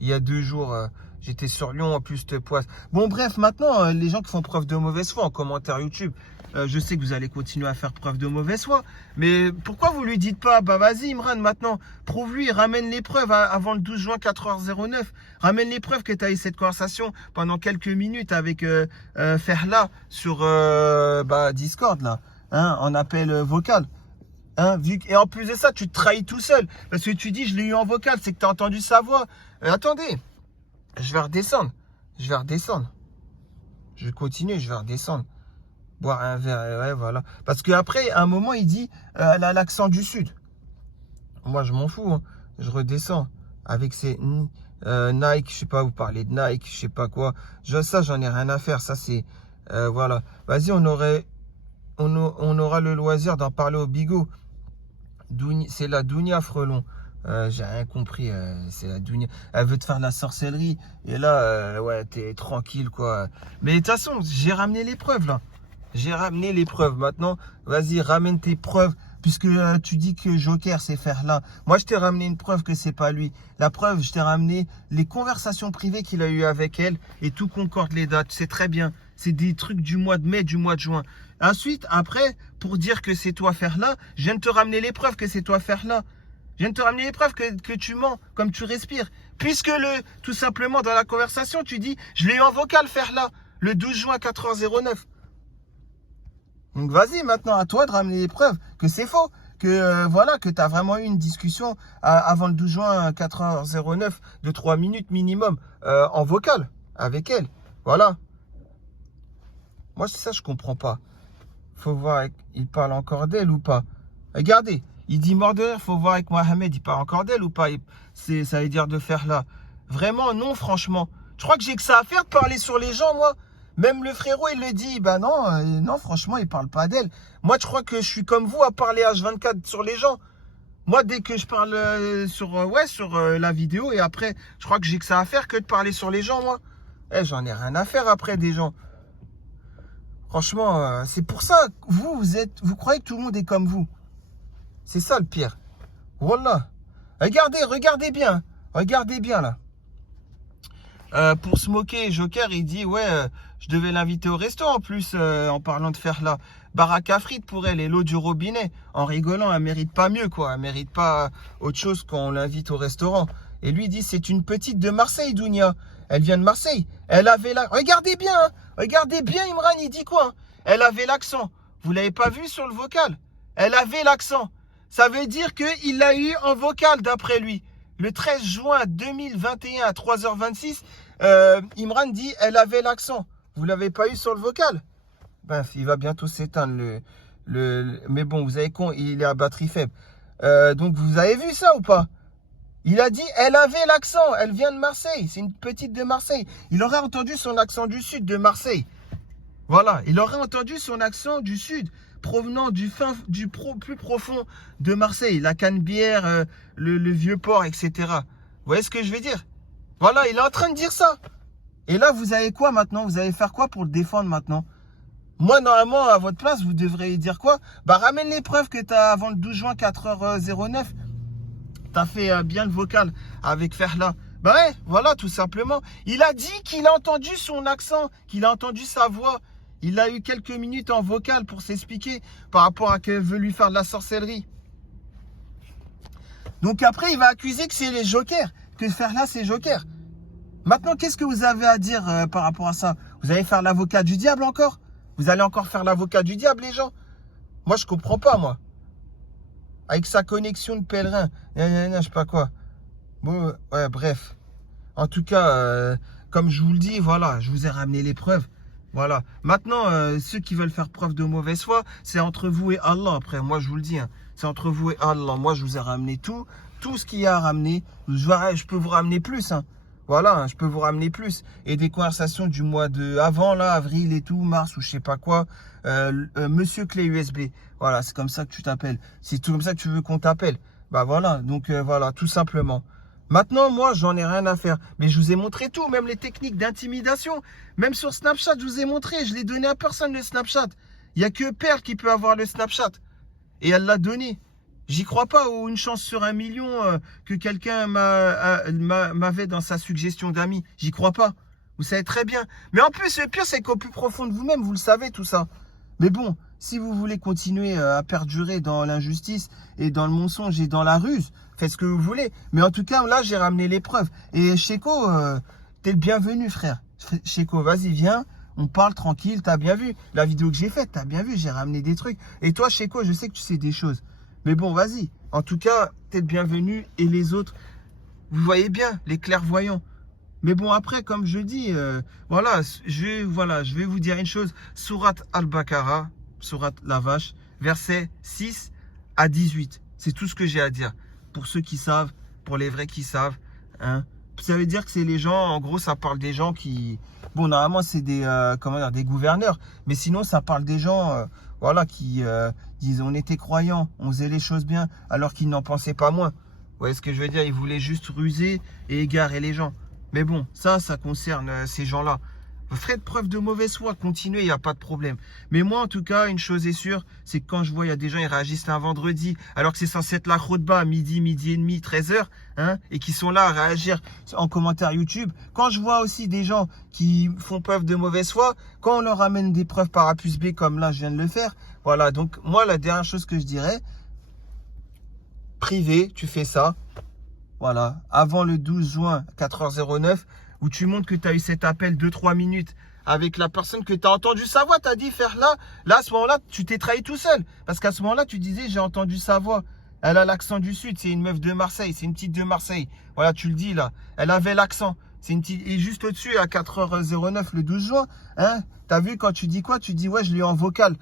Il y a 2 jours, j'étais sur Lyon, en plus, te poisse. Bon, bref, maintenant, les gens qui font preuve de mauvaise foi en commentaire YouTube, je sais que vous allez continuer à faire preuve de mauvaise foi, mais pourquoi vous lui dites pas, bah vas-y Imran, maintenant, prouve-lui, ramène les preuves avant le 12 juin 4h09, ramène les preuves que tu as eu cette conversation pendant quelques minutes avec Ferla sur Discord, là, hein, en appel vocal. Hein, et en plus de ça, tu te trahis tout seul, parce que tu dis, je l'ai eu en vocal, c'est que tu as entendu sa voix. Attendez, je vais redescendre, je vais continuer, je vais redescendre. Boire un verre, ouais, voilà. Parce qu'après, à un moment, il dit, elle a l'accent du Sud. Moi, je m'en fous, hein. Je redescends avec ces Nike, je sais pas, vous parlez de Nike, je sais pas quoi. Ça, j'en ai rien à faire, ça, c'est... voilà. Vas-y, on aura le loisir d'en parler au bigot. C'est la Dounia Frelon. J'ai rien compris, c'est la Dounia. Elle veut te faire de la sorcellerie. Et là, ouais, t'es tranquille, quoi. Mais de toute façon, j'ai ramené les preuves, là. J'ai ramené les preuves. Maintenant, vas-y, ramène tes preuves. Puisque tu dis que Joker sait faire là. Moi, je t'ai ramené une preuve que c'est pas lui. La preuve, je t'ai ramené les conversations privées qu'il a eues avec elle. Et tout concorde les dates. C'est très bien. C'est des trucs du mois de mai, du mois de juin. Ensuite, après, pour dire que c'est toi faire là, je viens de te ramener les preuves que c'est toi faire là. Je viens de te ramener les preuves que tu mens, comme tu respires. Puisque tout simplement, dans la conversation, tu dis, je l'ai eu en vocal faire là, le 12 juin 4h09. Donc vas-y maintenant, à toi de ramener les preuves que c'est faux. Que voilà, que tu as vraiment eu une discussion avant le 12 juin 4h09 de 3 minutes minimum en vocal avec elle. Voilà. Moi, c'est ça, je comprends pas. Faut voir, il parle encore d'elle ou pas. Regardez, il dit mort de rire, faut voir avec Mohamed, il parle encore d'elle ou pas. Ça veut dire de faire là. Vraiment, non, franchement. Je crois que j'ai que ça à faire de parler sur les gens, moi. Même le frérot, il le dit, bah non, non, franchement, il parle pas d'elle. Moi, je crois que je suis comme vous à parler H24 sur les gens. Moi, dès que je parle sur la vidéo, et après, je crois que j'ai que ça à faire que de parler sur les gens, moi. J'en ai rien à faire après des gens. Franchement, c'est pour ça que vous croyez que tout le monde est comme vous. C'est ça le pire. Wallah. Regardez bien là. Pour se moquer, Joker, il dit, ouais, je devais l'inviter au resto en plus, en parlant de faire là. Baraka frites pour elle et l'eau du robinet. En rigolant, elle mérite pas mieux, quoi. Elle mérite pas autre chose qu'on l'invite au restaurant. Et lui dit, c'est une petite de Marseille, Dounia. Elle vient de Marseille. Elle avait la... Regardez bien, hein. Regardez bien, Imran, il dit quoi, hein. Elle avait l'accent. Vous l'avez pas vu sur le vocal? Elle avait l'accent. Ça veut dire qu'il l'a eu en vocal, d'après lui. Le 13 juin 2021 à 3h26, Imran dit elle avait l'accent. Vous ne l'avez pas eu sur le vocal? Bref, il va bientôt s'éteindre. Mais bon, vous avez con, il est à batterie faible. Donc, vous avez vu ça ou pas? Il a dit elle avait l'accent, elle vient de Marseille. C'est une petite de Marseille. Il aurait entendu son accent du sud de Marseille. Voilà, il aurait entendu son accent du sud, provenant plus profond de Marseille, la Canebière, le Vieux-Port, etc. Vous voyez ce que je veux dire? Voilà, il est en train de dire ça. Et là, vous avez quoi maintenant? Vous allez faire quoi pour le défendre maintenant? Moi, normalement, à votre place, vous devriez dire quoi? Bah, ramène les preuves que tu as avant le 12 juin 4h09. Tu as fait bien le vocal avec Ferla. Bah ouais, voilà, tout simplement. Il a dit qu'il a entendu son accent, qu'il a entendu sa voix. Il a eu quelques minutes en vocal pour s'expliquer par rapport à qu'elle veut lui faire de la sorcellerie. Donc après, il va accuser que c'est les jokers, que Ferla, c'est joker. Maintenant, qu'est-ce que vous avez à dire par rapport à ça? Vous allez faire l'avocat du diable encore? Vous allez encore faire l'avocat du diable, les gens? Moi, je comprends pas, moi. Avec sa connexion de pèlerin, je sais pas quoi. Bon, ouais, bref. En tout cas, comme je vous le dis, voilà, je vous ai ramené les preuves. Voilà. Maintenant, ceux qui veulent faire preuve de mauvaise foi, c'est entre vous et Allah. Après, moi, je vous le dis, hein, c'est entre vous et Allah. Moi, je vous ai ramené tout ce qu'il y a à ramener. Je peux vous ramener plus, hein. Voilà, hein, je peux vous ramener plus. Et des conversations du mois de avant, là, avril et tout, mars ou je sais pas quoi. Monsieur Clé USB. Voilà, c'est comme ça que tu t'appelles. C'est tout comme ça que tu veux qu'on t'appelle. Bah voilà, donc voilà, tout simplement. Maintenant, moi, j'en ai rien à faire. Mais je vous ai montré tout, même les techniques d'intimidation. Même sur Snapchat, je vous ai montré. Je l'ai donné à personne, le Snapchat. Il n'y a que Perle qui peut avoir le Snapchat. Et elle l'a donné. J'y crois pas, ou une chance sur 1 million que quelqu'un m'avait dans sa suggestion d'amis. J'y crois pas. Vous savez très bien. Mais en plus, le pire, c'est qu'au plus profond de vous-même, vous le savez tout ça. Mais bon, si vous voulez continuer à perdurer dans l'injustice et dans le mensonge et dans la ruse, faites ce que vous voulez. Mais en tout cas, là, j'ai ramené les preuves. Et Cheko, t'es le bienvenu, frère. Cheko, vas-y, viens. On parle tranquille. T'as bien vu la vidéo que j'ai faite. T'as bien vu, j'ai ramené des trucs. Et toi, Cheko, je sais que tu sais des choses. Mais bon, vas-y. En tout cas, t'es le bienvenu. Et les autres, vous voyez bien, les clairvoyants. Mais bon, après, comme je dis, voilà, je vais vous dire une chose. Sourate Al-Baqarah, sourate la vache, versets 6 à 18. C'est tout ce que j'ai à dire. Pour ceux qui savent, pour les vrais qui savent. Hein. Ça veut dire que c'est les gens, en gros, ça parle des gens qui... Bon, normalement, c'est des, comment dire, des gouverneurs. Mais sinon, ça parle des gens, voilà, qui disent, on était croyants, on faisait les choses bien, alors qu'ils n'en pensaient pas moins. Vous voyez ce que je veux dire? Ils voulaient juste ruser et égarer les gens. Mais bon, ça concerne ces gens-là. Vous ferez preuve de mauvaise foi, continuez, il n'y a pas de problème. Mais moi, en tout cas, une chose est sûre, c'est que quand je vois, il y a des gens, ils réagissent un vendredi, alors que c'est censé être la khutba, midi et demi, 13h, hein, et qui sont là à réagir en commentaire YouTube. Quand je vois aussi des gens qui font preuve de mauvaise foi, quand on leur amène des preuves par A plus B, comme là, je viens de le faire, voilà. Donc, moi, la dernière chose que je dirais, privé, tu fais ça. Voilà, avant le 12 juin, 4h09, où tu montres que tu as eu cet appel 2-3 minutes avec la personne que tu as entendu sa voix, tu as dit faire là. Là, à ce moment-là, tu t'es trahi tout seul. Parce qu'à ce moment-là, tu disais, j'ai entendu sa voix. Elle a l'accent du Sud, c'est une meuf de Marseille, c'est une petite de Marseille. Voilà, tu le dis là. Elle avait l'accent. C'est une petite... Et juste au-dessus, à 4h09, le 12 juin, hein, tu as vu quand tu dis quoi? Tu dis, ouais, je l'ai en vocal.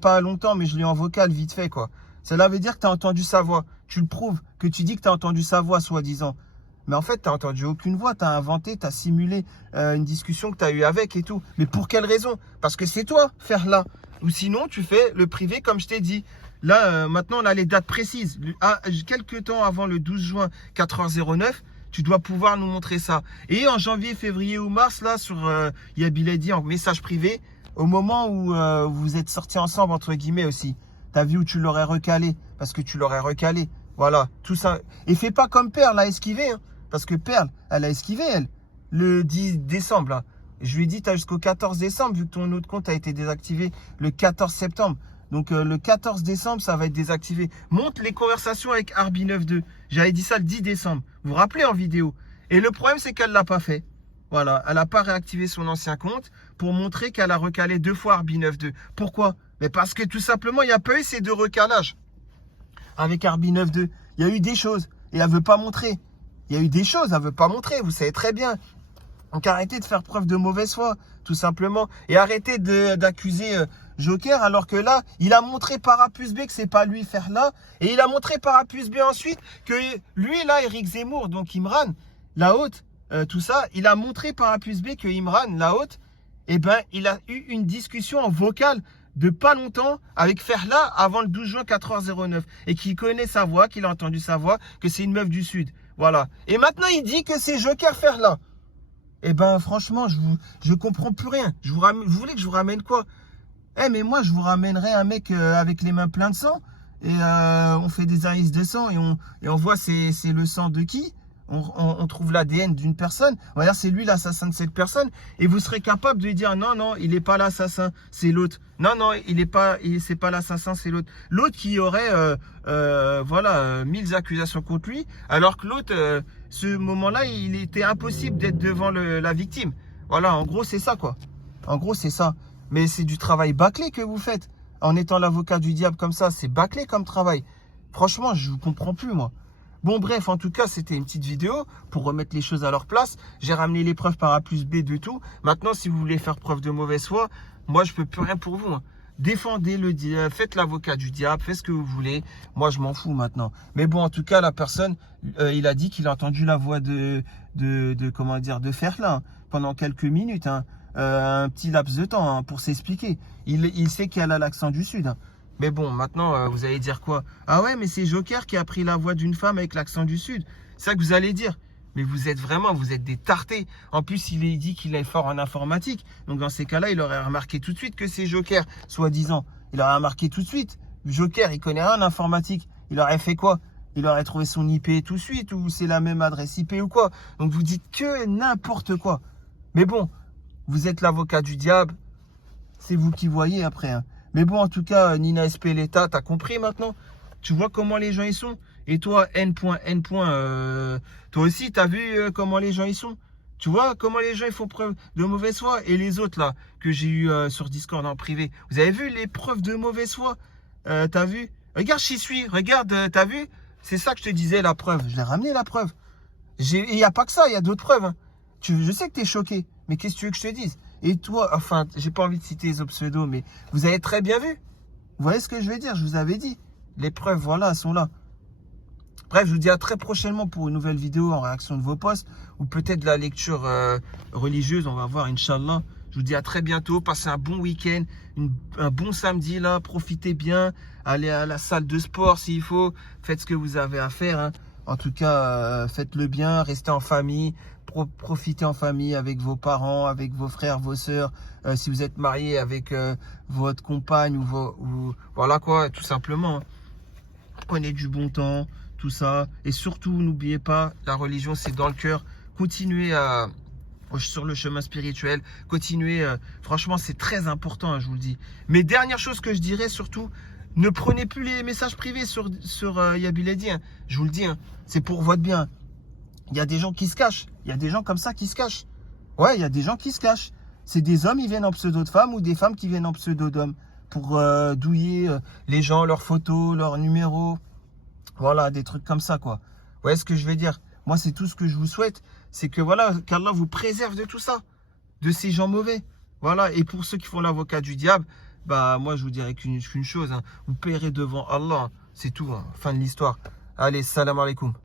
Pas longtemps, mais je l'ai en vocal vite fait, quoi. Cela veut dire que tu as entendu sa voix. Tu le prouves, que tu dis que tu as entendu sa voix, soi-disant. Mais en fait, tu n'as entendu aucune voix. Tu as inventé, tu as simulé une discussion que tu as eue avec et tout. Mais pour quelle raison? Parce que c'est toi, faire là. Ou sinon, tu fais le privé, comme je t'ai dit. Là, maintenant, on a les dates précises. Quelques temps avant le 12 juin, 4h09, tu dois pouvoir nous montrer ça. Et en janvier, février ou mars, là, sur Yabil dit en message privé, au moment où vous êtes sortis ensemble, entre guillemets aussi. T'as vu où tu l'aurais recalé, parce que tu l'aurais recalé. Voilà, tout ça. Et fais pas comme Perle a esquivé, hein, parce que Perle, elle a esquivé, elle, le 10 décembre. Là. Je lui ai dit, tu as jusqu'au 14 décembre, vu que ton autre compte a été désactivé le 14 septembre. Donc le 14 décembre, ça va être désactivé. Monte les conversations avec Arbi92. J'avais dit ça le 10 décembre. Vous vous rappelez en vidéo. Et le problème, c'est qu'elle ne l'a pas fait. Voilà, elle n'a pas réactivé son ancien compte pour montrer qu'elle a recalé 2 fois Arbi92. Pourquoi? Mais parce que tout simplement, il n'y a pas eu ces 2 recalages avec Arbi92. Il y a eu des choses et elle ne veut pas montrer. Il y a eu des choses, elle ne veut pas montrer, vous savez très bien. Donc arrêtez de faire preuve de mauvaise foi, tout simplement. Et arrêtez d'accuser Joker, alors que là, il a montré par A plus B que c'est pas lui faire là. Et il a montré par A plus B ensuite que lui, là, Éric Zemmour, donc Imran, la haute, tout ça, il a montré par A plus B que Imran, la haute, eh ben, il a eu une discussion en vocal de pas longtemps avec Ferla avant le 12 juin 4h09 et qu'il connaît sa voix, qu'il a entendu sa voix, que c'est une meuf du Sud. Voilà. Et maintenant, il dit que c'est Joker Ferla. Eh ben, franchement, je comprends plus rien. Vous voulez que je vous ramène quoi? Eh, mais moi, je vous ramènerai un mec avec les mains pleines de sang et on fait des analyses de sang et on voit c'est le sang de qui? On trouve l'ADN d'une personne, on va dire c'est lui l'assassin de cette personne, et vous serez capable de lui dire non, non, il n'est pas l'assassin, c'est l'autre. Non, non, c'est pas l'assassin, c'est l'autre. L'autre qui aurait, voilà, 1000 accusations contre lui, alors que l'autre, ce moment-là, il était impossible d'être devant la victime. Voilà, en gros, c'est ça, quoi. En gros, c'est ça. Mais c'est du travail bâclé que vous faites. En étant l'avocat du diable comme ça, c'est bâclé comme travail. Franchement, je ne comprends plus, moi. Bon, bref, en tout cas, c'était une petite vidéo pour remettre les choses à leur place. J'ai ramené les preuves par A plus B de tout. Maintenant, si vous voulez faire preuve de mauvaise foi, moi, je peux plus rien pour vous. Hein. Défendez le diable, faites l'avocat du diable, faites ce que vous voulez. Moi, je m'en fous maintenant. Mais bon, en tout cas, la personne, il a dit qu'il a entendu la voix comment dire, de Ferla hein, pendant quelques minutes. Hein. Un petit laps de temps hein, pour s'expliquer. Il sait qu'elle a l'accent du Sud. Hein. Mais bon, maintenant, vous allez dire quoi? Ah ouais, mais c'est Joker qui a pris la voix d'une femme avec l'accent du Sud. C'est ça que vous allez dire. Mais vous êtes des tartés. En plus, il dit qu'il est fort en informatique. Donc dans ces cas-là, il aurait remarqué tout de suite que c'est Joker, soi-disant. Il aurait remarqué tout de suite. Joker, il connaît rien en informatique. Il aurait fait quoi? Il aurait trouvé son IP tout de suite, ou c'est la même adresse IP ou quoi. Donc vous dites que n'importe quoi. Mais bon, vous êtes l'avocat du diable. C'est vous qui voyez après. Hein. Mais bon, en tout cas, Nina SP l'État, t'as compris maintenant? Tu vois comment les gens ils sont? Et toi, N.N. Toi aussi, t'as vu comment les gens ils sont? Tu vois comment les gens ils font preuve de mauvaise foi? Et les autres là, que j'ai eu sur Discord en privé, vous avez vu les preuves de mauvaise foi? T'as vu? Regarde, j'y suis. Regarde, t'as vu? C'est ça que je te disais, la preuve. Je l'ai ramené, la preuve. Il n'y a pas que ça, il y a d'autres preuves. Hein. Je sais que tu es choqué, mais qu'est-ce que tu veux que je te dise? Et toi, enfin, j'ai pas envie de citer les pseudos, mais vous avez très bien vu. Vous voyez ce que je veux dire? Je vous avais dit. Les preuves, voilà, elles sont là. Bref, je vous dis à très prochainement pour une nouvelle vidéo en réaction de vos posts, ou peut-être de la lecture religieuse, on va voir, Inch'Allah. Je vous dis à très bientôt, passez un bon week-end, un bon samedi là, profitez bien, allez à la salle de sport s'il faut, faites ce que vous avez à faire. Hein. En tout cas, faites-le bien, restez en famille, profitez en famille avec vos parents, avec vos frères, vos sœurs, si vous êtes marié avec votre compagne ou voilà quoi, tout simplement. Hein. Prenez du bon temps, tout ça, et surtout n'oubliez pas, la religion c'est dans le cœur. Continuez sur le chemin spirituel, continuez, franchement c'est très important, hein, je vous le dis. Mais dernière chose que je dirais surtout, ne prenez plus les messages privés sur Yabiladi, hein. Je vous le dis, hein, c'est pour votre bien. Il y a des gens qui se cachent, il y a des gens comme ça qui se cachent. Ouais, il y a des gens qui se cachent. C'est des hommes, ils viennent en pseudo de femmes, ou des femmes qui viennent en pseudo d'hommes pour douiller les gens, leurs photos, leurs numéros. Voilà, des trucs comme ça, quoi. Vous voyez ce que je veux dire? Moi, c'est tout ce que je vous souhaite. C'est que, voilà, qu'Allah vous préserve de tout ça. De ces gens mauvais. Voilà. Et pour ceux qui font l'avocat du diable, bah, moi, je vous dirais qu'une chose. Hein, vous paierez devant Allah. C'est tout. Hein, fin de l'histoire. Allez, salam alaikum.